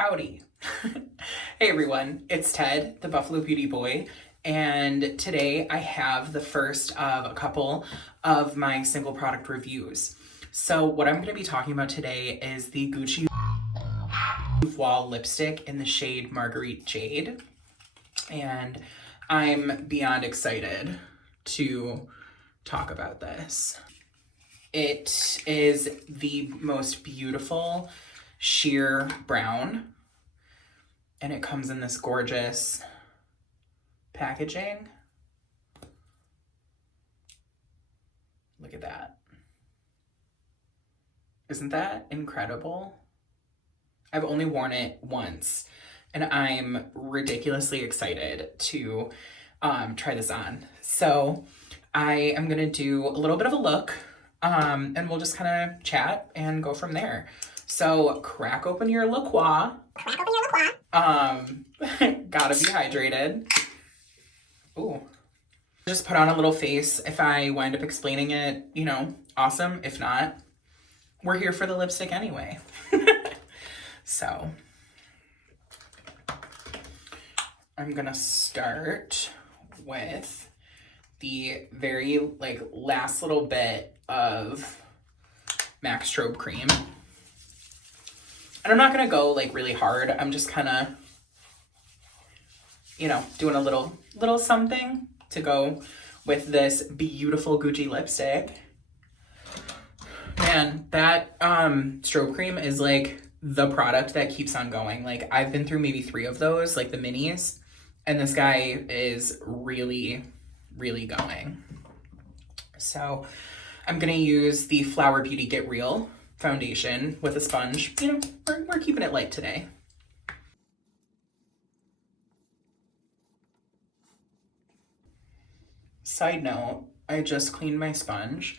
Howdy. Hey everyone, it's Ted, the Buffalo Beauty Boy, and today I have the first of a couple of my single product reviews. So what I'm going to be talking about today is the Gucci VOILE lipstick in the shade Marguerite Jade, and I'm beyond excited to talk about this. It is the most beautiful sheer brown, and it comes in this gorgeous packaging. Look at that. Isn't that incredible? I've only worn it once, and I'm ridiculously excited to try this on. So I am gonna do a little bit of a look, and we'll just kind of chat and go from there. So crack open your La Croix. Gotta be hydrated. Ooh. Just put on a little face. If I wind up explaining it, you know, awesome. If not, we're here for the lipstick anyway. So I'm gonna start with the very last little bit of MAC Strobe Cream. And I'm not gonna go really hard. I'm just kind of, you know, doing a little something to go with this beautiful Gucci lipstick. Man, that strobe cream is the product that keeps on going. I've been through maybe 3 of those, the minis, and this guy is really, really going. So I'm gonna use the Flower Beauty Get Real foundation with a sponge. You know, we're keeping it light today. Side note, I just cleaned my sponge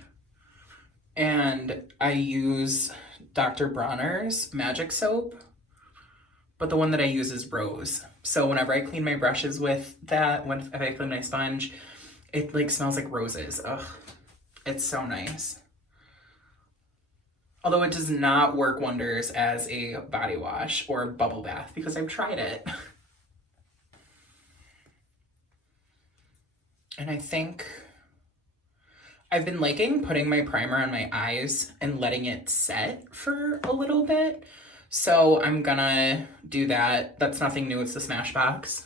and I use Dr. Bronner's magic soap, but the one that I use is rose. So whenever I clean my brushes with that, if I clean my sponge, it smells like roses. Ugh, it's so nice. Although it does not work wonders as a body wash or bubble bath because I've tried it. And I think I've been liking putting my primer on my eyes and letting it set for a little bit. So I'm gonna do that. That's nothing new, it's the Smashbox.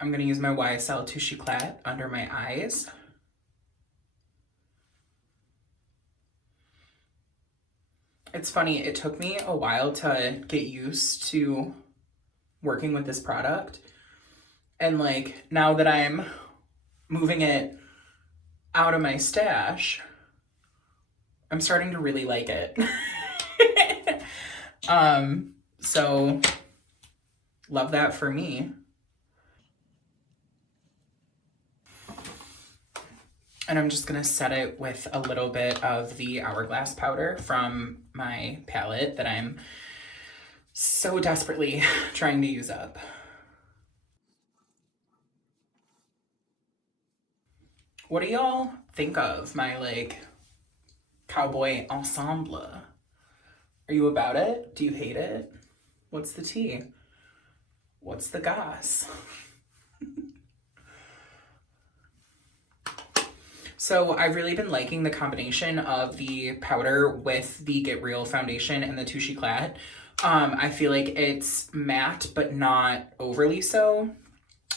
I'm gonna use my YSL Touche Eclat under my eyes. It's funny, it took me a while to get used to working with this product. And now that I'm moving it out of my stash, I'm starting to really like it. So love that for me. And I'm just gonna set it with a little bit of the Hourglass powder from my palette that I'm so desperately trying to use up. What do y'all think of my cowboy ensemble? Are you about it? Do you hate it? What's the tea? What's the goss? So I've really been liking the combination of the powder with the Get Real foundation and the Touche Eclat. I feel like it's matte, but not overly so,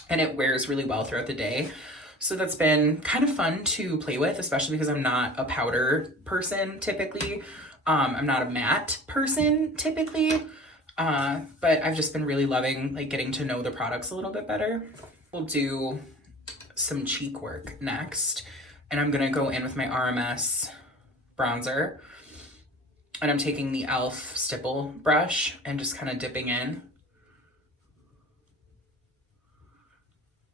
and it wears really well throughout the day. So that's been kind of fun to play with, especially because I'm not a powder person typically. I'm not a matte person typically, but I've just been really loving getting to know the products a little bit better. We'll do some cheek work next. And I'm gonna go in with my RMS bronzer. And I'm taking the e.l.f. stipple brush and just kind of dipping in.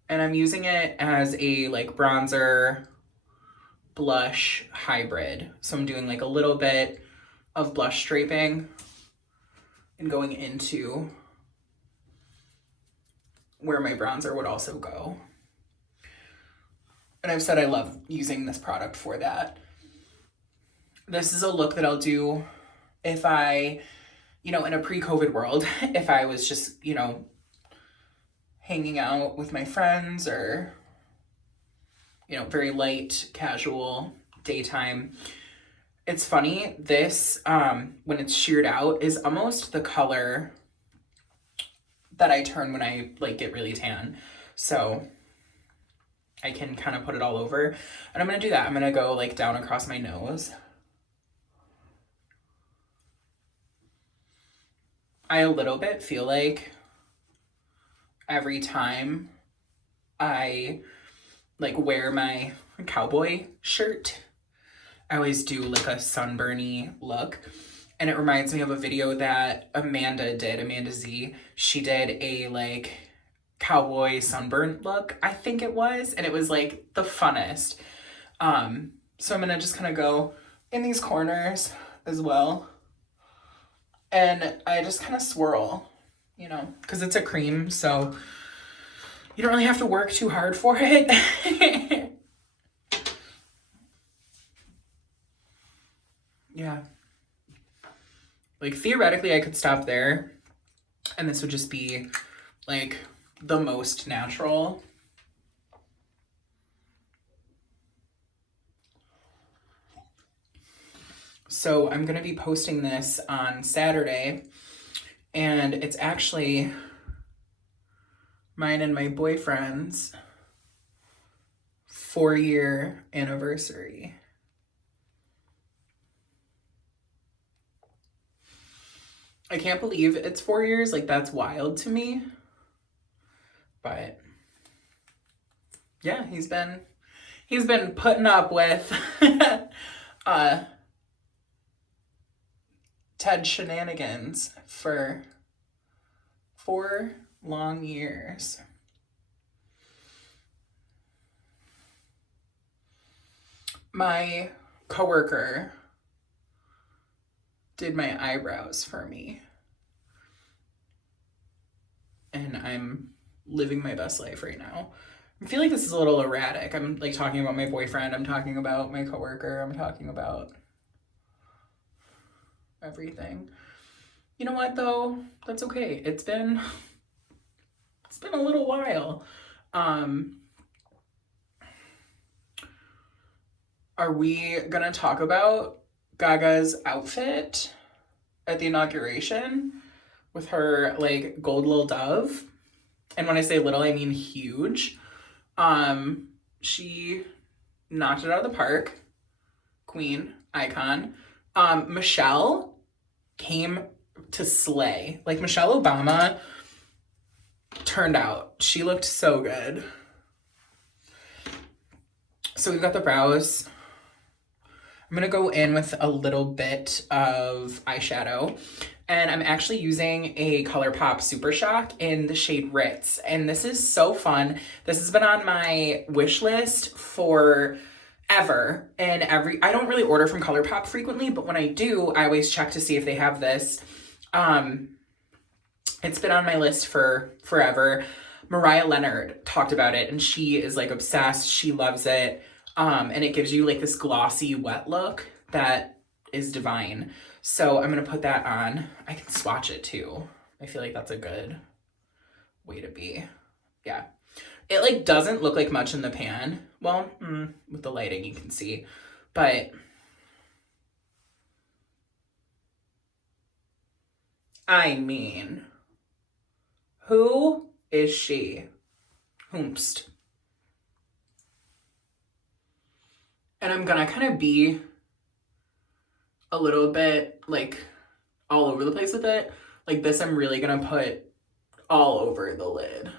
And I'm using it as a bronzer blush hybrid. So I'm doing a little bit of blush straping and going into where my bronzer would also go. And I've said I love using this product for that. This is a look that I'll do if I, in a pre-COVID world, if I was just, hanging out with my friends or, very light, casual, daytime. It's funny, this, when it's sheared out, is almost the color that I turn when I, get really tan. So I can kind of put it all over. And I'm going to do that. I'm going to go, down across my nose. I a little bit feel like every time I, wear my cowboy shirt, I always do, a sunburny look. And it reminds me of a video that Amanda did, Amanda Z. She did a, cowboy sunburn look, I think it was. And it was, the funnest. So I'm going to just kind of go in these corners as well. And I just kind of swirl, because it's a cream, so you don't really have to work too hard for it. Yeah. Theoretically, I could stop there, and this would just be, the most natural. So I'm going to be posting this on Saturday, and it's actually mine and my boyfriend's 4-year anniversary. I can't believe it's 4 years. That's wild to me. But yeah, he's been putting up with Ted shenanigans for 4 long years. My coworker did my eyebrows for me. And I'm living my best life right now. I feel like this is a little erratic. I'm talking about my boyfriend, I'm talking about my coworker, I'm talking about everything. You know what though? That's okay. It's been a little while. Are we gonna talk about Gaga's outfit at the inauguration with her gold little dove? And when I say little, I mean huge. She knocked it out of the park. Queen, icon. Michelle came to slay. Michelle Obama turned out. She looked so good. So we've got the brows. I'm going to go in with a little bit of eyeshadow. And I'm actually using a ColourPop Super Shock in the shade Ritz. And this is so fun. This has been on my wish list for ever. And I don't really order from ColourPop frequently, but when I do, I always check to see if they have this. It's been on my list for forever. Mariah Leonard talked about it, and she is obsessed. She loves it. And it gives you this glossy wet look that is divine. So I'm going to put that on. I can swatch it too. I feel like that's a good way to be. Yeah. It doesn't look like much in the pan. Well, with the lighting you can see. But I mean, who is she? Whomst. And I'm gonna kind of be a little bit all over the place with it. This, I'm really gonna put all over the lid.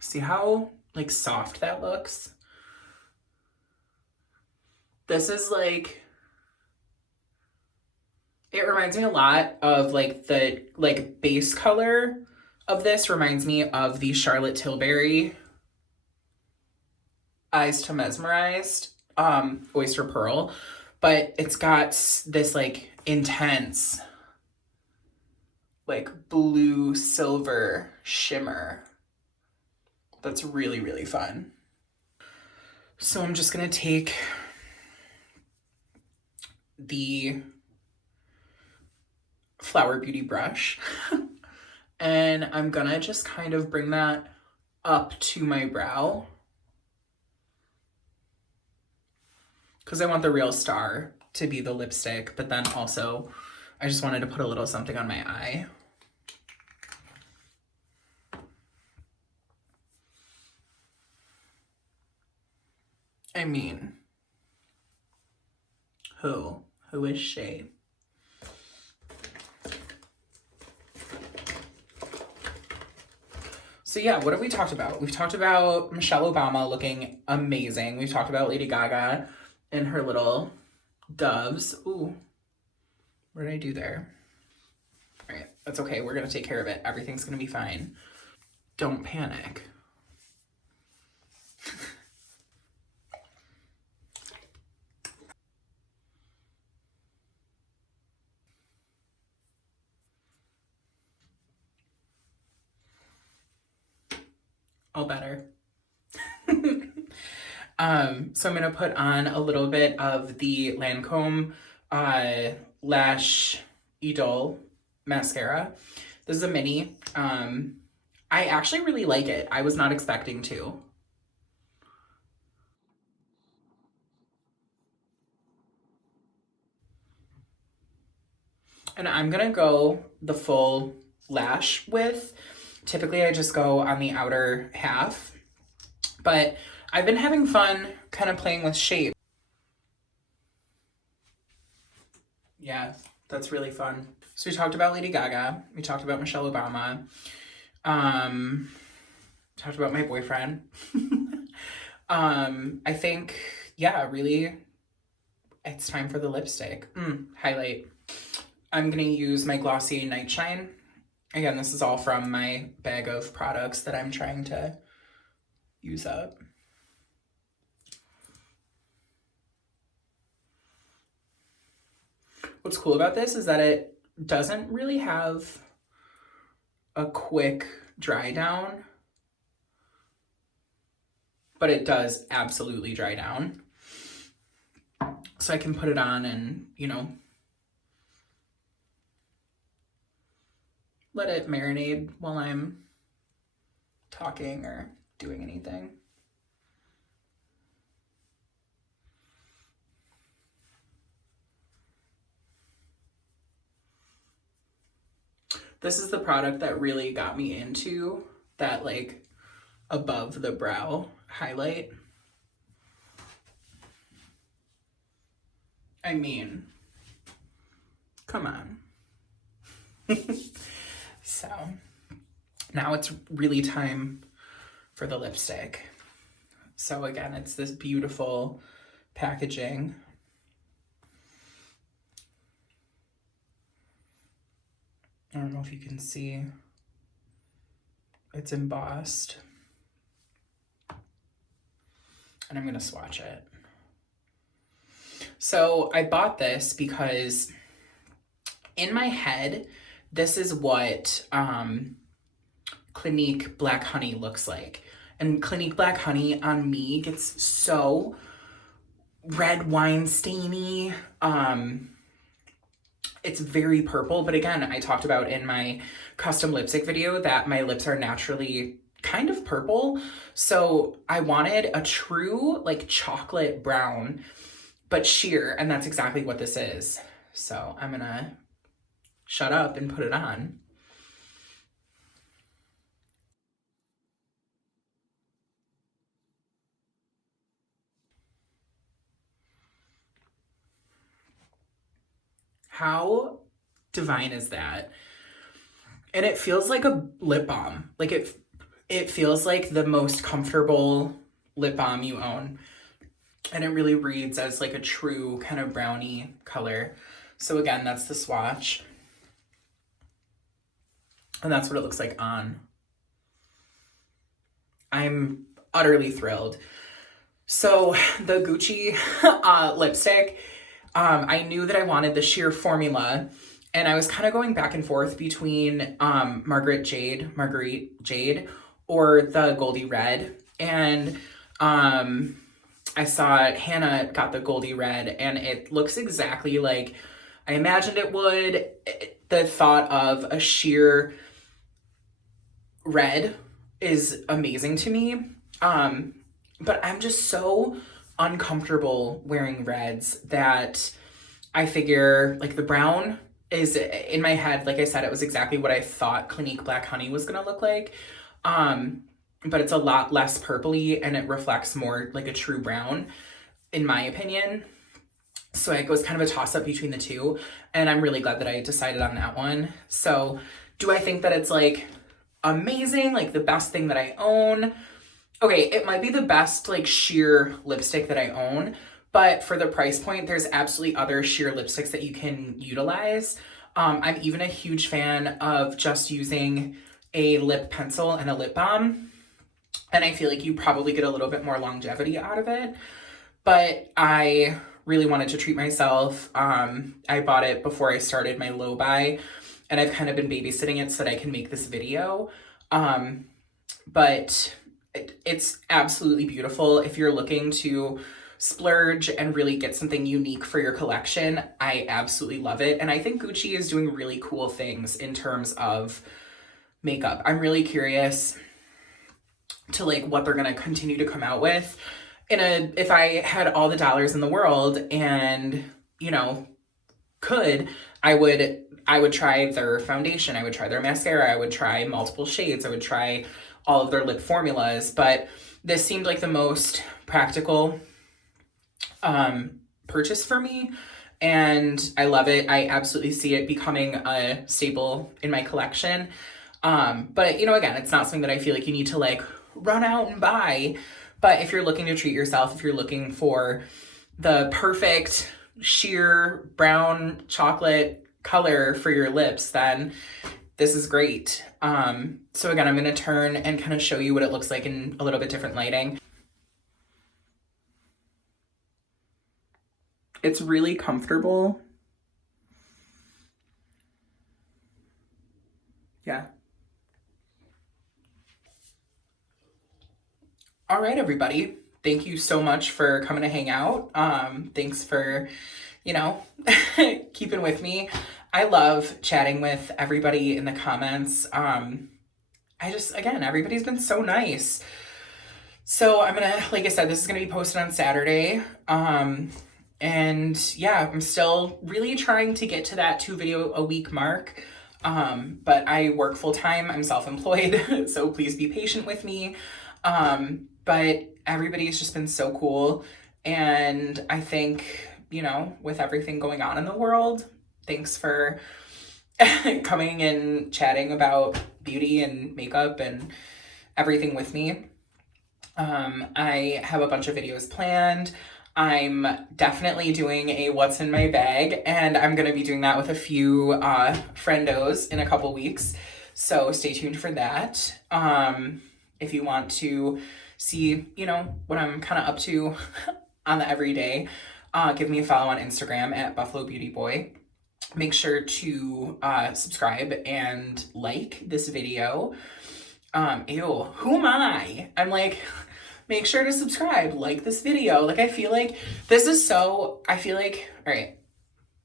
See how soft that looks? This is it reminds me a lot of the base color of this reminds me of the Charlotte Tilbury Eyes to Mesmerized Oyster Pearl, but it's got this intense blue silver shimmer that's really, really fun. So I'm just gonna take the Flower Beauty brush and I'm gonna just kind of bring that up to my brow because I want the real star to be the lipstick, but then also I just wanted to put a little something on my eye. I mean, who is she? So yeah, what have we talked about? We've talked about Michelle Obama looking amazing. We've talked about Lady Gaga and her little doves. Ooh, what did I do there? All right, that's okay. We're gonna take care of it. Everything's gonna be fine. Don't panic. All better. So I'm gonna put on a little bit of the Lancome Lash Idole mascara. This is a mini. I actually really like it. I was not expecting to. And I'm gonna go the full lash width. Typically I just go on the outer half, but I've been having fun kind of playing with shape. Yeah, that's really fun. So we talked about Lady Gaga. We talked about Michelle Obama. Talked about my boyfriend. I think, yeah, really, it's time for the lipstick. Highlight. I'm gonna use my Glossier Night Shine. Again, this is all from my bag of products that I'm trying to use up. What's cool about this is that it doesn't really have a quick dry down, but it does absolutely dry down. So I can put it on and, you know, let it marinate while I'm talking or doing anything. This is the product that really got me into that, like, above the brow highlight. I mean, come on. So now it's really time for the lipstick. So again, it's this beautiful packaging. I don't know if you can see. It's embossed. And I'm gonna swatch it. So I bought this because in my head, this is what Clinique Black Honey looks like. And Clinique Black Honey on me gets so red wine stainy. It's very purple, but again, I talked about in my custom lipstick video that my lips are naturally kind of purple. So I wanted a true like chocolate brown, but sheer, and that's exactly what this is. So I'm gonna shut up and put it on. How divine is that? And it feels like a lip balm. Like it feels like the most comfortable lip balm you own. And it really reads as like a true kind of brownie color. So again, that's the swatch. And that's what it looks like on. I'm utterly thrilled. So the Gucci lipstick, I knew that I wanted the sheer formula, and I was kind of going back and forth between Marguerite Jade, or the Goldie Red. And I I saw Hannah got the Goldie Red, and it looks exactly like I imagined it would. The thought of a sheer red is amazing to me. But I'm just so uncomfortable wearing reds that I figure like the brown is in my head. Like I said, it was exactly what I thought Clinique Black Honey was gonna look like. But it's a lot less purpley and it reflects more like a true brown, in my opinion. So it was kind of a toss up between the two, and I'm really glad that I decided on that one. So do I think that it's like amazing, like the best thing that I own? Okay, it might be the best like sheer lipstick that I own, but for the price point, there's absolutely other sheer lipsticks that you can utilize. I'm even a huge fan of just using a lip pencil and a lip balm, and I feel like you probably get a little bit more longevity out of it. But I really wanted to treat myself. I bought it before I started my low buy, and I've kind of been babysitting it so that I can make this video. But it's absolutely beautiful. If you're looking to splurge and really get something unique for your collection, I absolutely love it. And I think Gucci is doing really cool things in terms of makeup. I'm really curious to like what they're gonna continue to come out with. If I had all the dollars in the world and, you know, I would try their foundation, I would try their mascara, I would try multiple shades, I would try all of their lip formulas, but this seemed like the most practical purchase for me, and I love it. I absolutely see it becoming a staple in my collection. But you know, again, it's not something that I feel like you need to like run out and buy. But if you're looking to treat yourself, if you're looking for the perfect sheer brown chocolate color for your lips, then this is great. So again, I'm going to turn and kind of show you what it looks like in a little bit different lighting. It's really comfortable. Yeah. All right, everybody. Thank you so much for coming to hang out. Thanks for, you know, keeping with me. I love chatting with everybody in the comments. Again, everybody's been so nice. So I'm gonna, like I said, this is gonna be posted on Saturday. And yeah, I'm still really trying to get to that 2 video a week mark. But I work full time, I'm self-employed, so please be patient with me. But everybody's just been so cool. And I think, you know, with everything going on in the world, thanks for coming and chatting about beauty and makeup and everything with me. I have a bunch of videos planned. I'm definitely doing a what's in my bag, and I'm going to be doing that with a few friendos in a couple weeks. So stay tuned for that. If you want to see, you know, what I'm kind of up to on the everyday, give me a follow on Instagram at Buffalo Beauty Boy. Make sure to subscribe and like this video. Ew, who am I? I'm like, make sure to subscribe, like this video. Like, I feel like, all right,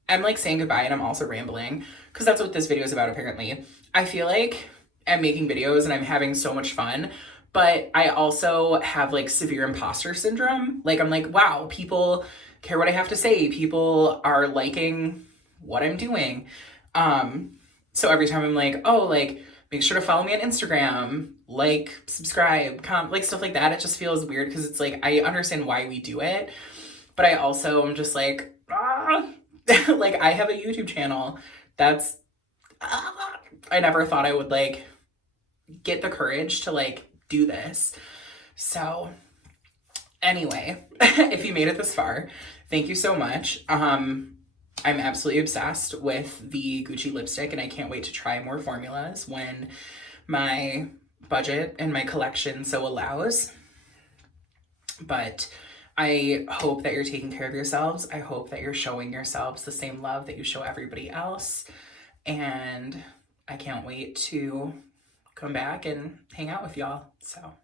I'm like saying goodbye and I'm also rambling because that's what this video is about apparently. I feel like I'm making videos and I'm having so much fun, but I also have like severe imposter syndrome. Like, I'm like, wow, people care what I have to say. People are liking what I'm doing. So every time I'm like, oh, like, make sure to follow me on Instagram, like, subscribe, comment, like stuff like that. It just feels weird because it's like, I understand why we do it, but I also am just like, like I have a YouTube channel. I never thought I would like get the courage to like do this. So anyway, if you made it this far, thank you so much. I'm absolutely obsessed with the Gucci lipstick and I can't wait to try more formulas when my budget and my collection so allows. But I hope that you're taking care of yourselves. I hope that you're showing yourselves the same love that you show everybody else. And I can't wait to come back and hang out with y'all. So